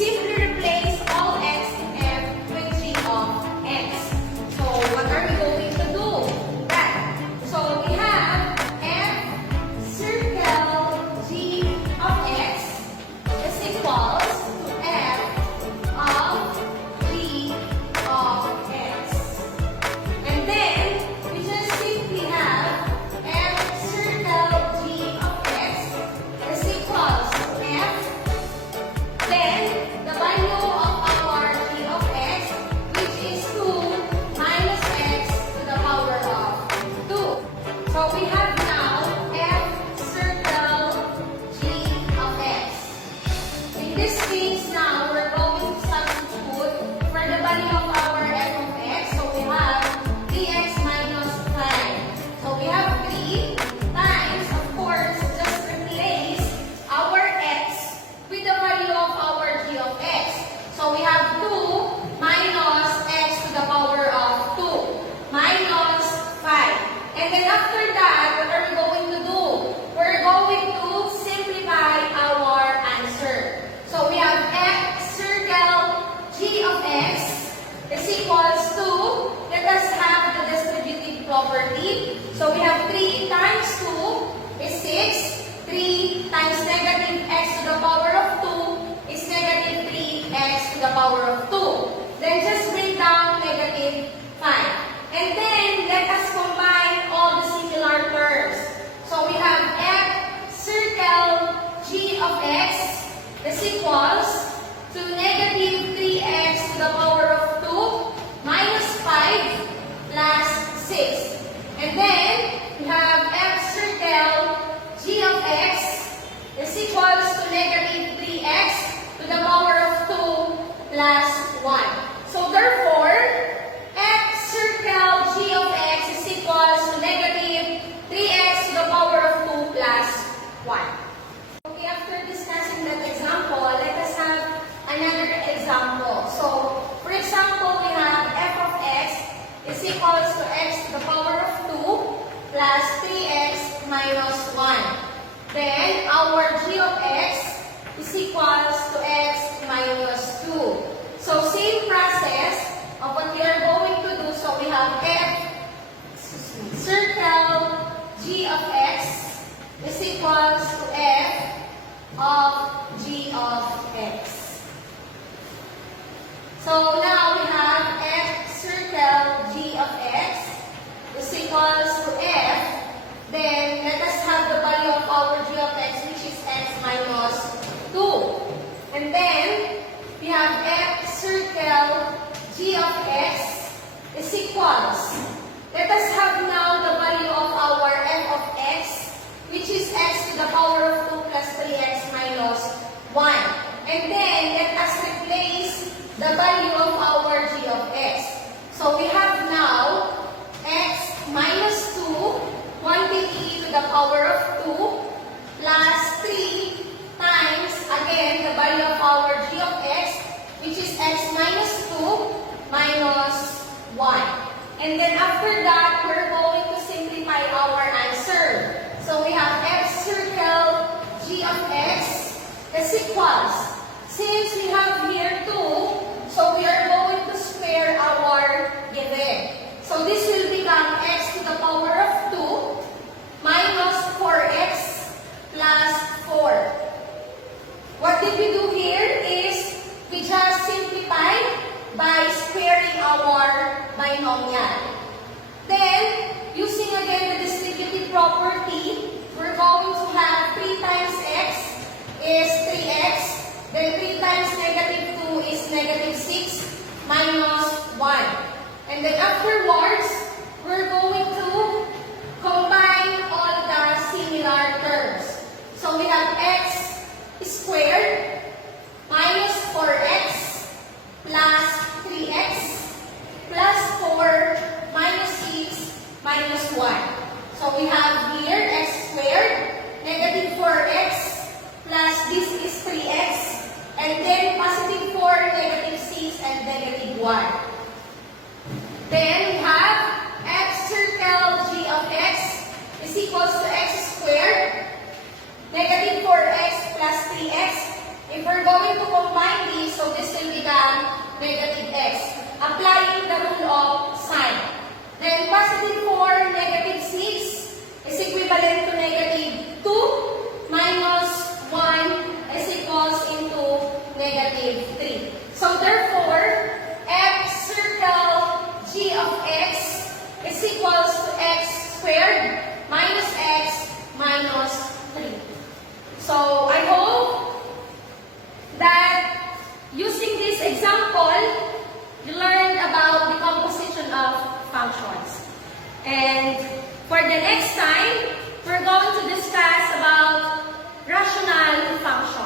simply replace all x in f with g of x. So what are we going to do? Right. So we have f circle g of x is equals to f of g of x. And then we just simply have f circle g of x is equals to f. Then the value of our g of x, which is 2 minus x to the power of 2. So we have now f circle g of x. In this case now, we're going to substitute for the value of our f of x. So we have 3x minus 5. So we have 3 times, of course, just replace our x with the value of our g of x. So we have 2 minus x to the power of 2 minus 5. And then after that, what are we going to do? We're going to simplify our answer. So we have f circle g of x is equals to, let us have the distributive property. So we have 3 times 2 is 6. 3 times negative x to the power of 2 is negative 3x to the power of 2. Then just bring down negative 5. And then let us combine all the similar terms. So we have f circle g of x is equals to negative 3x to the power of 2 minus 5 plus 6. And then we have f circle g of x is equals to negative 3x to the power of 2 plus 1. So therefore, f circle g of x is equals to negative 3x to the power of 2 plus 1. Okay, after discussing that example, let us have another example. So, for example, we have f of x is equals to x to the power of 2 plus 3x minus 1. Then, our g of x is equals to x minus 2. So, same process of what we are going to do. So, we have circle g of x is equals to f of g of x. So, now we have f circle g of x is equals to f. Then, let us have the value of our g of x, which is x minus 2. And then, we have f circle g of x is equals. Let us have now the value of our f of x, which is x to the power of 2 plus 3x minus 1. And then, let us replace the value of our g of x. So, we have now x minus 2 quantity to the power of 2 plus 3 times, again, the value of our g of x, which is x minus 2 minus 1. And then after that, we're going to simplify our answer. So we have f circle g of x is equals. Since we have here 2, so we are going to square our given. So this will become x to the power of 2 minus 4x plus 4. What did we do here is we just simplified by squaring our binomial. Then, using again the distributive property, we're going to have 3 times x is 3x. Then 3 times negative 2 is negative 6 minus 1. And then afterwards, we're going to combine all the similar terms. So we have x squared minus 4x plus 3x plus 4 minus 6 minus 1. So we have here x squared, negative 4x plus this is 3x, and then positive 4, negative 6, and negative 1. Then we have f circle g of x is equals to x squared, negative 4x plus 3x. If we're going to combine these, So therefore, f circle g of x is equals to x squared minus x minus 3. So I hope that using this example, you learned about the composition of functions. And for the next time, we're going to discuss about rational functions.